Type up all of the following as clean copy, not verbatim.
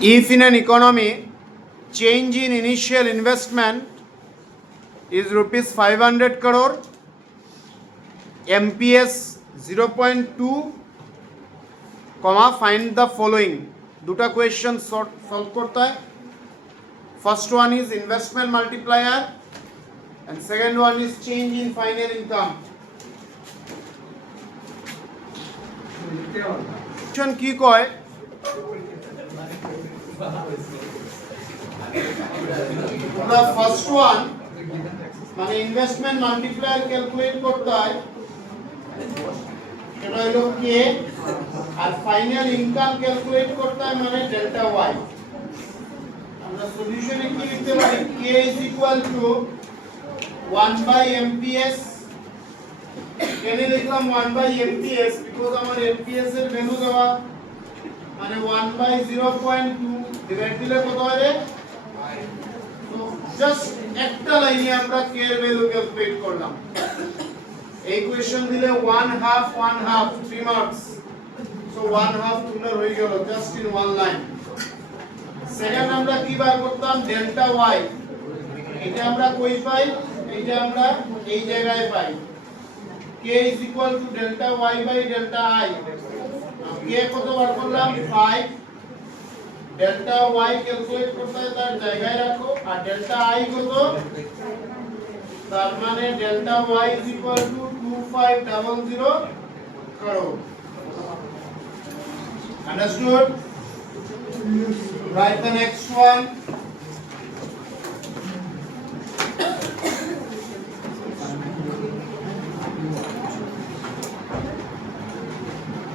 If in an economy change in initial investment is rupees 500 crore, MPS 0.2, find the following. দুটা question solve করতে হয়. First one is investment multiplier and second one is change in final income. কি কয়? আমরা first one মানে investment multiplier calculate করতে হয়, এটা হলো কে, আর ফাইনাল ইনকাম ক্যালকুলেট করতে হয় মানে ডেল্টা ওয়াই. আমরা সলিউশনে কি লিখতে পারি? k is equal to 1 by MPS. কেন লিখলাম 1 by MPS? বিকজ আমার MPS এর ভ্যালু দেওয়া মানে 1 by 0.2 ডিভাইড দিলে কত হয়? তো জাস্ট একটা লাইনে আমরা k এর ভ্যালু ক্যালকুলেট করলাম. এই কোশ্চেন দিলে 1/2 3 মার্কস. সো 1/2 তোমরা হয়ে গেল just in one line. Second আমরা কি বার করতাম? Delta Y. এটা আমরা কই পাই? এটা আমরা এই জায়গায় পাই. k is equal to delta y by delta i. k কত বার করলাম? 5. ডেল্টা y ক্যালকুলেট করতে হয় তার জায়গায় রাখো, আর ডেল্টা i কত? তার মানে delta y is equal to 2500 crore. Understood? Write the next one.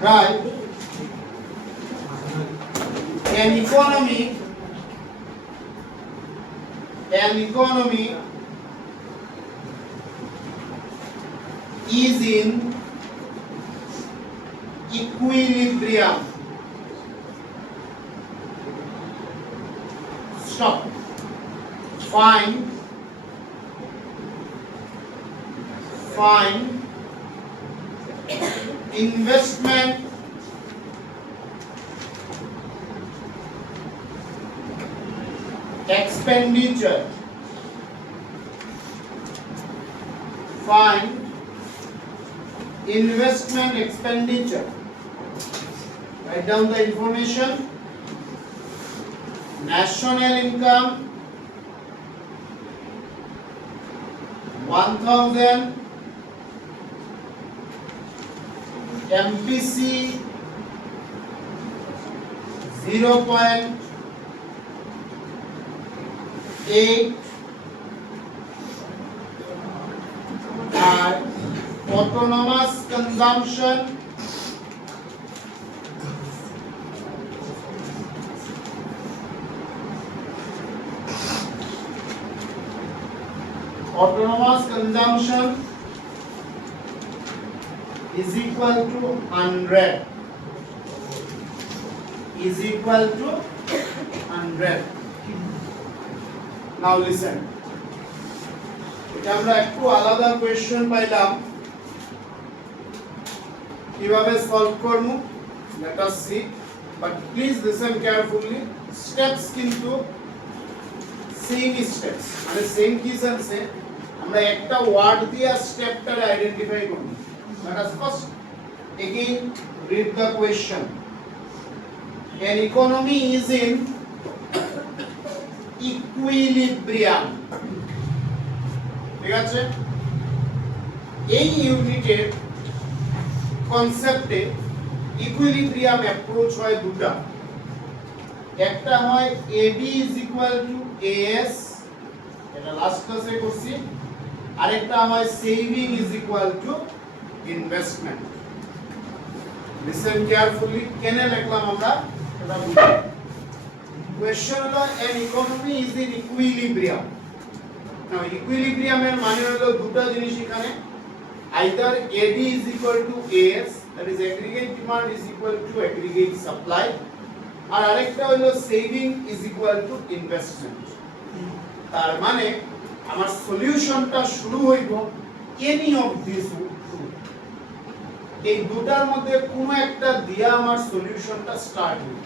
Right. An economy is in equilibrium. Stop. Find investment expenditure. Find investment expenditure. Write down the information. National income 1000, MPC 0.8 আর autonomous consumption is equal to 100. Now listen. এটা আমরা একটু আলাদা কোশ্চেন পাইলাম, কিভাবে সলভ করব let us see, but please listen carefully. Steps কিন্তু same steps, মানে সেম কি সেন্সে আমরা একটা ওয়ার্ড দিয়ে স্টেপটা আইডেন্টিফাই করব. Let us first again read the question. An economy is in equilibrium. ঠিক আছে? এই ইউনিটের কনসেপ্টে ইকুইলিব্রিয়াম অ্যাপ্রোচ হয় দুটা. একটা হয় AB is equal to AS, এটা লাস্ট ক্লাসে করছি. আরেকটা হয় saving is equal to investment. Listen carefully. কেন লিখলাম আমরা এটা বুঝি. কোশ্চেন হলো an economy is in equilibrium. Now equilibrium এর মানে হলো দুটো জিনিস এখানে. Either AD is equal to AS, that is aggregate demand is equal to aggregate supply, আর আরেকটা হলো saving is equal to investment. তার মানে আমার সলিউশনটা শুরু হইব any of these. এই দুটার মধ্যে কোনো একটা দিয়া আমার সলিউশনটা স্টার্ট হইব.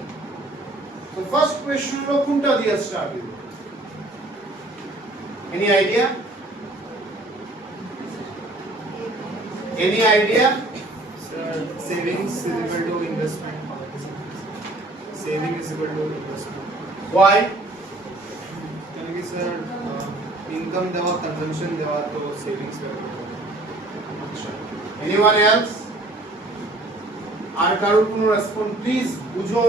So first question হলো কোনটা দিয়ে স্টার্ট হইব? Any idea? Any idea? Sir, savings is equal to investment. Saving is equal to investment. Why? क्योंकि सर इनकम देवा कंजम्पशन देवा तो सेविंग्स में Anyone else? আর কারোর কোনো রেসপন্স প্লিজ বুঝো,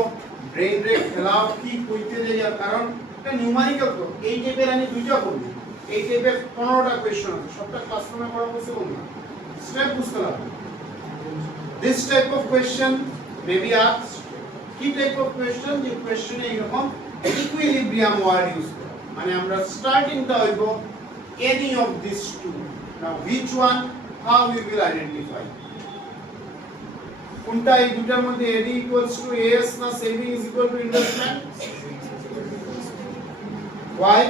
ব্রেন ব্রেক খেলাও কি কইতে যাই, কারণ এটা নিউমারিক্যাল তো এই টাইপের আমি দুইটা করব, এই টাইপের 15টা কোশ্চেন আছে, সবটা ক্লাসরুমে পড়া পসিবল না, স্টেপ বুঝতে লাগবে। This type of question may be asked, কি টাইপ অফ কোশ্চেন, যে কোশ্চেনে এরকম ইকুইলিব্রিয়াম ওয়ার্ড ইউজ করা, মানে আমরা স্টার্টিংটা হইব any of these two. Now which one, how we will identify? কোনটা এই দুটার মধ্যে AD equals to AS না saving is equal to investment? Why?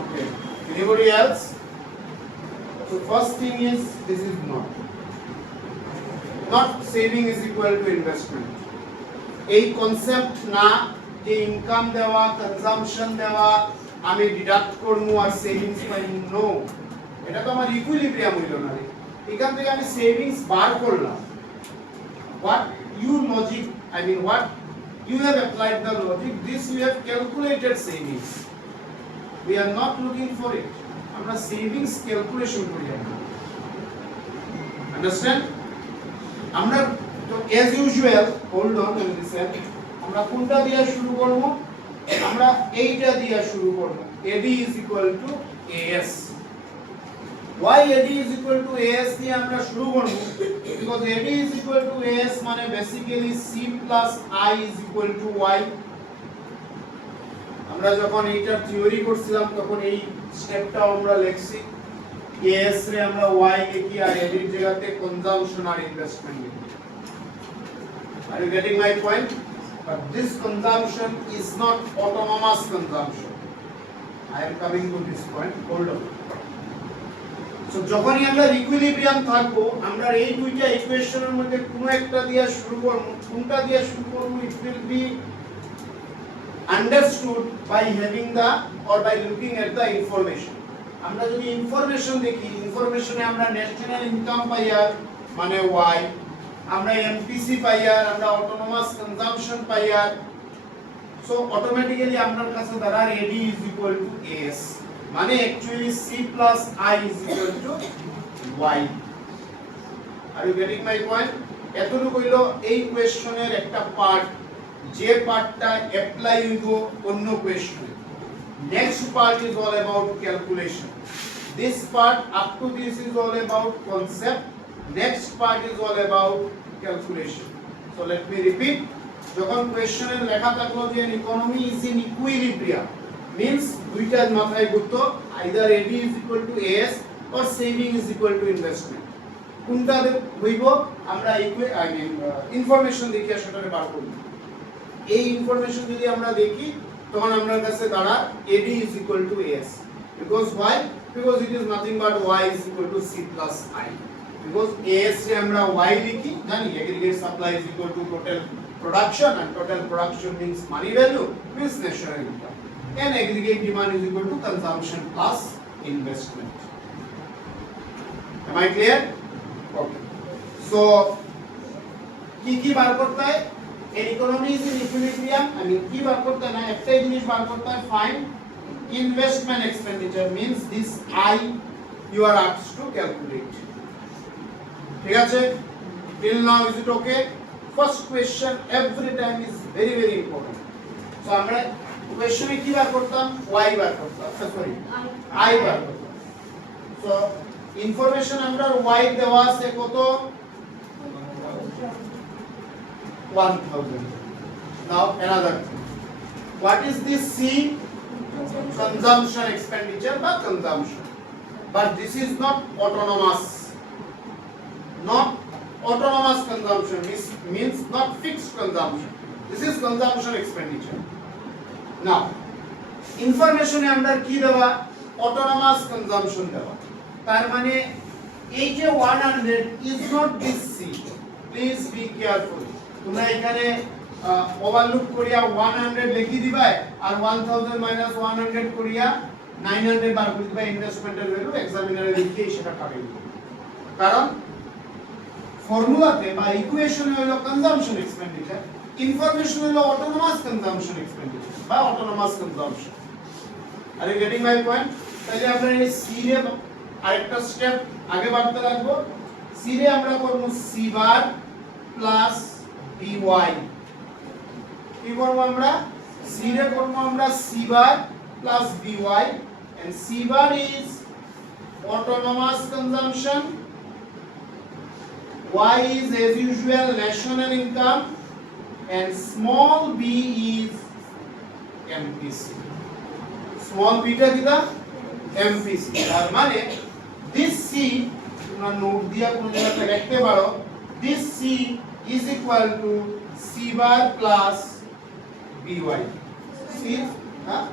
Okay. Anybody else? So first thing is this is not saving is equal to investment. এই কনসেপ্ট না যে ইনকাম দেওয়া কনজাম্পশন দেওয়া আমি ডিডাক্ট করব আর সেভিংস পাই, নো, এটা তো আমার ইকুইলিব্রিয়াম হইল না। এখান থেকে আমি সেভিংস বার করলাম, what you logic, I mean what you have applied the logic, this you have calculated savings, we are not looking for it, আমরা সেভিংস ক্যালকুলেশন করি না, understand? আমরা তো as usual, hold on and listen, আমরা কোনটা দিয়ে শুরু করব? আমরা এইটা দিয়ে শুরু করব, AD is equal to AS. Why AD is equal to AS দিয়ে আমরা শুরু করব? Because AD is equal to AS মানে basically C plus I is equal to Y. আমরা যখন এইটার থিওরি করছিলাম তখন এই স্টেপটা আমরা লিখছি, AS রে আমরা Y লিখি আর AD এর জায়গাতে কনজাম্পশন আর ইনভেস্টমেন্ট লিখি। Are you getting my point? But this consumption is not autonomous consumption. I am coming to this point. Hold on. So যখনই আমরা ইকুইলিব্রিয়াম থাকবো, আমরা এই দুইটা ইকুয়েশনের মধ্যে কোনো একটা দিয়ে শুরু করব, কোনটা দিয়ে শুরু করব, it will be understood by having the or by looking at the information. আমরা যদি ইনফরমেশন দেখি, ইনফরমেশনে আমরা ন্যাশনাল ইনকাম পাইয়ার মানে Y, আমরা এমপিসি পাইয়ার, আমরা অটোনোমাস কনজাম্পশন পাইয়ার, সো অটোমেটিক্যালি আপনার কাছে দাঁড়ার AD is equal to AS, মানে actually C plus I is equal to Y. Are you getting my point? এতটুকু হইলো এই কোশ্চেনের একটা পার্ট, যে পার্টটা অ্যাপ্লাই হইব অন্য কোশ্চেনে। Next part is all about calculation, this part up to this is all about concept, next part is all about calculation. So let me repeat, যখন কোশ্চেনে লেখা থাকলো যে an economy is in equilibrium means দুইটার মাথায় ঘুরতো either AD is equal to AS or saving is equal to investment, কোনটা হইব আমরা ইনফরমেশন দেখি সেটারে বার করব। এই ইনফরমেশন যদি আমরা দেখি তখন আমাদের কাছে দাঁড়া AD is equal to AS, because why? Because it is nothing but Y is equal to C plus I. Because AS রে আমরা Y লিখি, জানি aggregate supply is equal to total production, and total production means money value means national income, and aggregate demand is equal to consumption plus investment. Am I clear? Okay. So কি বার করতে হয়? An economy is in equilibrium, I mean কি বার করতে হয় না, একটাই জিনিস বার করতে হয়, find investment expenditure means this I you are asked to calculate. ঠিক আছে? Till now is it okay? First question every time is very very important. So আমরা কোশ্চেনে কি বার করতাম? Y বার করতাম, সরি I বার করতাম। So ইনফরমেশন আমরা Y দেওয়া আছে কত? 1000. Now another thing, what is this C? Consumption expenditure বা consumption, but this is not autonomous. Not autonomous consumption means not fixed consumption. This is consumption expenditure. Now, information এ আমরা কি দেওয়া? Autonomous consumption দেওয়া। তার মানে এই যে 100 is not this C. Please be careful. তোমরা এখানে ওভারলুক করিয়া 100 লিখি দিবা আর 1000 মাইনাস 100 করিয়া 900 বার করে দিবা ইনভেস্টমেন্টের ভ্যালু এক্সামিনারে লিখে সেটা পাবে কারণ ফর্মুলাতে বা ইকুয়েশনে হলো কনজাম্পশন এক্সপেন্ডিচার ইনফরমেশন হলো অটোনোমাস কনজাম্পশন এক্সপেন্ডিচার বা autonomous consumption are you getting my point তাহলে আমরা এই সি রে আরেকটা স্টেপ আগে বাড়তে লাগবো সি রে আমরা করব সি বার প্লাস বিওয়াই কি করব আমরা সি রে করব আমরা C bar plus b Y and C bar is autonomous consumption y is as usual national income and small b is MPC small b টা কিটা MPC তার মানে this c তোমরা নোট দিয়া কোন জায়গাতে লিখতে পারো this c is equal to c bar plus by c হ্যাঁ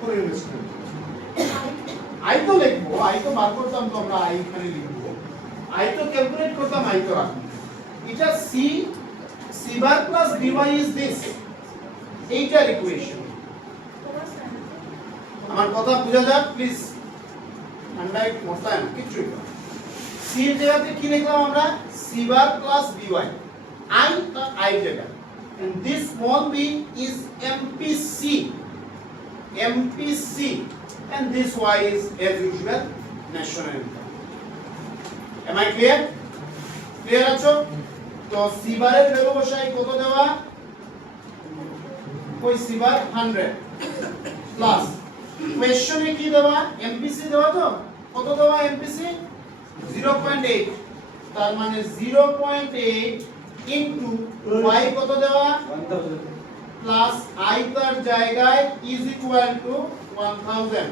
করে নিচ্ছি আই তো লিখবো আই তো বার করতাম তো আমরা আই এখানে লিখবো আই তো ক্যালকুলেট করতাম আই তো রাখবো এটা c bar plus by is this এইটার ইকুয়েশন আমার কথা বুঝা যাক প্লিজ ঠান্ডায় মশলা কিছু c এর জায়গাতে কি লিখলাম আমরা c bar plus by I the I জায়গা and this small b is MPC and this y is as usual national income am I clear আছো তো c bar এর ভ্যালু বসাই কত দেওয়া কই c bar 100 প্লাস কোশ্চেনে কি দেওয়া MPC দেওয়া তো কত দেওয়া MPC 0.8 তার মানে 0.8 ইনটু y কত দেওয়া 1000 প্লাস i তার জায়গায় is equal to 1000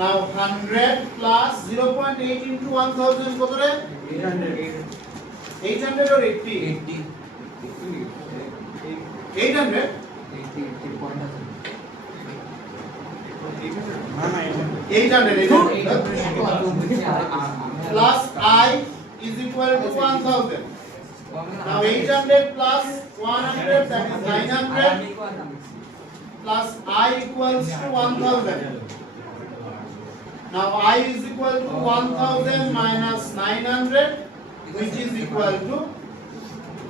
now 100 plus 0.8 into 1000 কত রে 800 or 80 800 plus I is equal to 1000 now 800 plus 100 that is 900 plus I equals to 1000 now I is equal to 1000 minus 900 which is equal to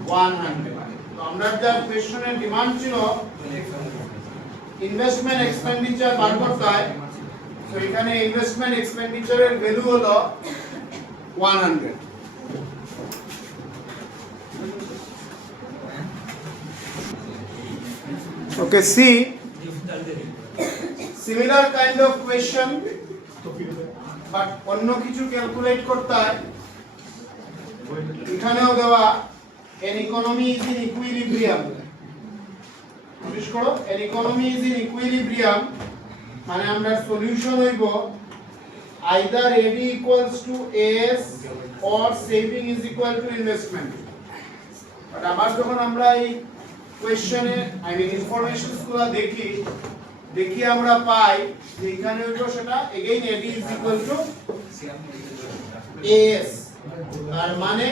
100 তো আমরা যা কোশ্চেনের ডিমান্ড ছিল ইনভেস্টমেন্ট এক্সপেন্ডিচার বার করতে হয় তো এখানে ইনভেস্টমেন্ট এক্সপেন্ডিচারের ভ্যালু হলো 100 okay see similar kind of question but অন্য কিছু ক্যালকুলেট করতে হয় এখানেও দেওয়া an economy is in equilibrium notice করো an economy is in equilibrium মানে আমরা সলিউশন হইব either AD equals to AS or saving is equal to investment but আবার যখন আমরা এই কোশ্চেনে আই মিন ইনফরমেশনস গুলো দেখি আমরা পাই যে এখানে হইব সেটা again AD is equal to AS তার মানে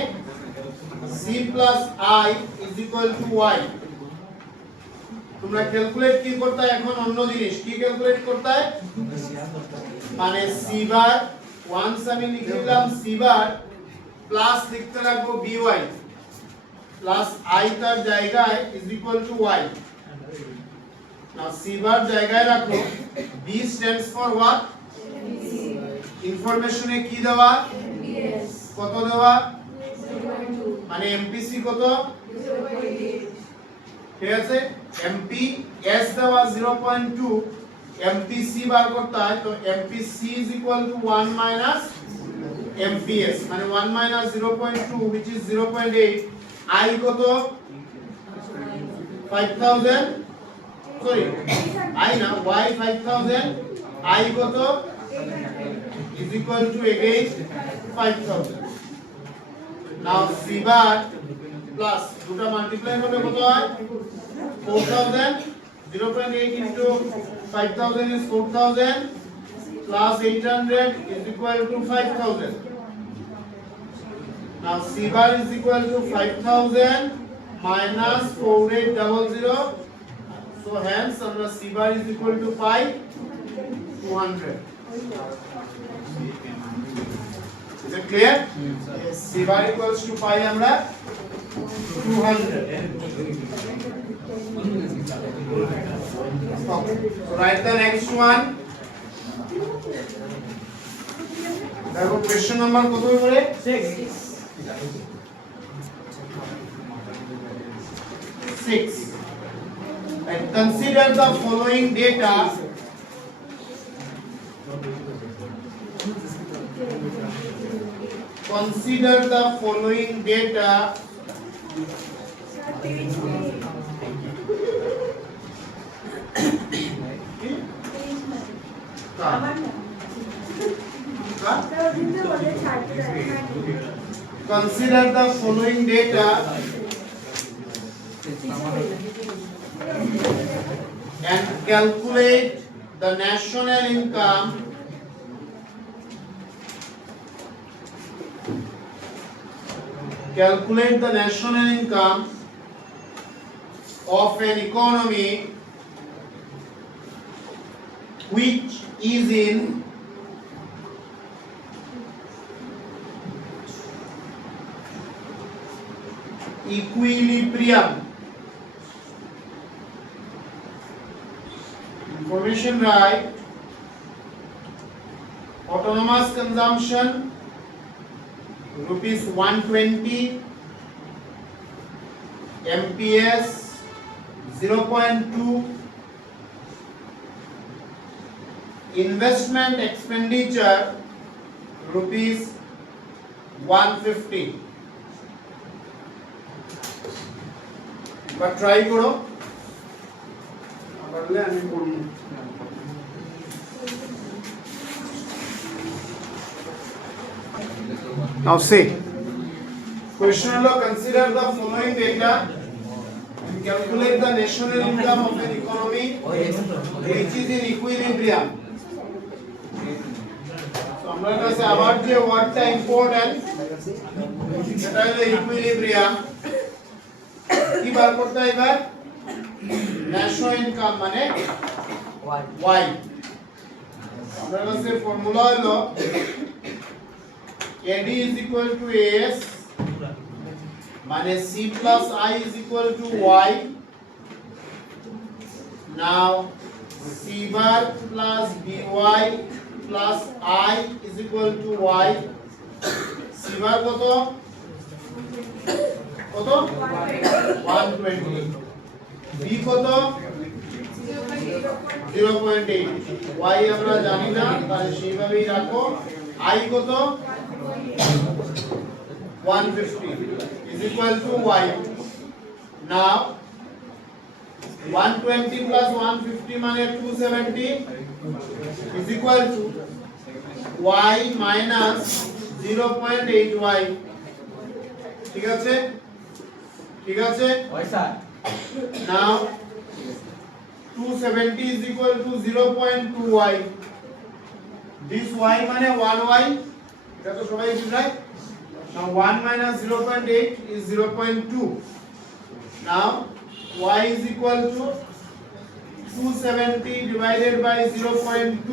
C plus I is equal to Y তোমরা ক্যালকুলেট কি করতে হয় এখন অন্য জিনিস কি ক্যালকুলেট করতে হয় মানে C বার ওয়ান্স আমি লিখলাম C বার প্লাস লিখতে লাগবো BY প্লাস I তার জায়গায় is equal to Y now C বার জায়গায় রাখো B stands for what ইনফরমেশনে কি দেওয়া কত দেওয়া মানে MPC কত ঠিক আছে MPS দেওয়া 0.2 MPC বার করতে হয় তো MPC is equal to 1 minus MPS মানে 1 minus 0.2 which is 0.8 I কত 5000 sorry I না Y 5000 I কত is equal to again 5000 now C bar plus দুটো মাল্টিপ্লাই করলে কত হয় 4000 0.8 into 5000 is 4000 plus 800 is equal to 5000 Now C bar is equal to 5000 minus 4800. So hence আমরা C bar is equal to pi 200. Is it clear? Yes. C bar equals to pi আমরা 200. Okay. So write the next one. দেখো question number কত করে? 6. And consider the following data. Consider the following data. Consider the following data and calculate the national income of an economy which is in equilibrium. Information right. Autonomous consumption rupees 120, MPS 0.2, investment expenditure rupees 150. But try koro পারলে আমি করব। Now see, question lo consider the following data and calculate the national income of an economy which is in equilibrium. So আমরা কাছে আবার যে ওয়ার্ডটা ইম্পর্টেন্ট সেটা হলো ইকুইলিব্রিয়াম। কি বার করতে হয় এবার? ন্যাশনাল ইনকাম মানে y। আমরা কাছে ফর্মুলা হলো AD is equal to AS মানে C plus I is equal to Y. Now C bar plus BY plus I is equal to Y. C bar কত? 120. B কত? 0.8. Y আমরা জানি না, তাহলে সেইভাবেই রাখো। I কত? 150 is equal to Y. Now 120 plus 150 মানে 270 is equal to Y minus 0.8Y. ঠিক আছে? ঠিক আছে? ওই sir Now 270 is equal to 0.2Y. This Y মানে 1Y. এটা তো সবাই বুঝায়। Now 1 minus 0.8 is 0.2. Now Y is equal to 270 divided by 0.2.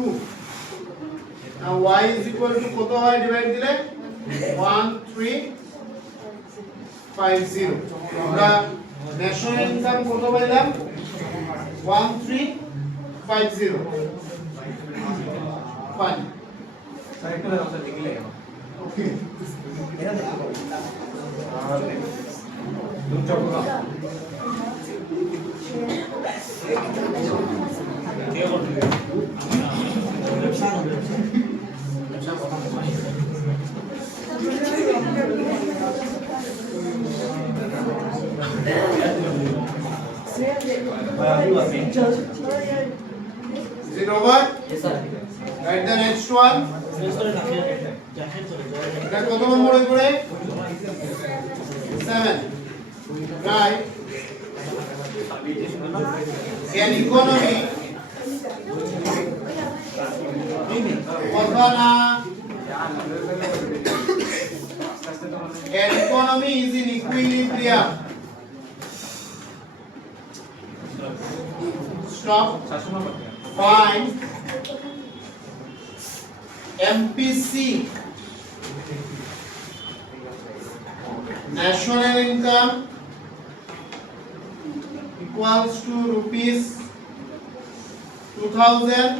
Now Y is equal to কত হয় ডিভাইড দিলে? 1350. আমরা ন্যাশনাল ইনকাম কত পাইলাম? 1350. Fine. স্যার একটু দাও স্যার দেখলে ওকে। এটা দেখো আর দুটো চক্র কে বলবে Is it over? Yes sir. Write the next one. এটা কত নম্বর হয়ে পড়ে? 7. Right. An economy কথা না An economy is in equilibrium. Stop. শাসনা করতে Find MPC, national income, equals to rupees 2000.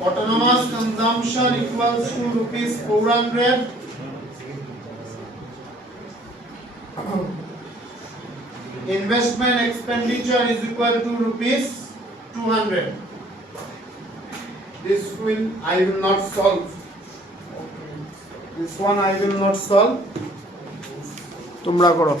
Autonomous consumption equals to rupees 400. Investment expenditure is equal to rupees 200. This will I will not solve. This one I will not solve. তোমরা করো।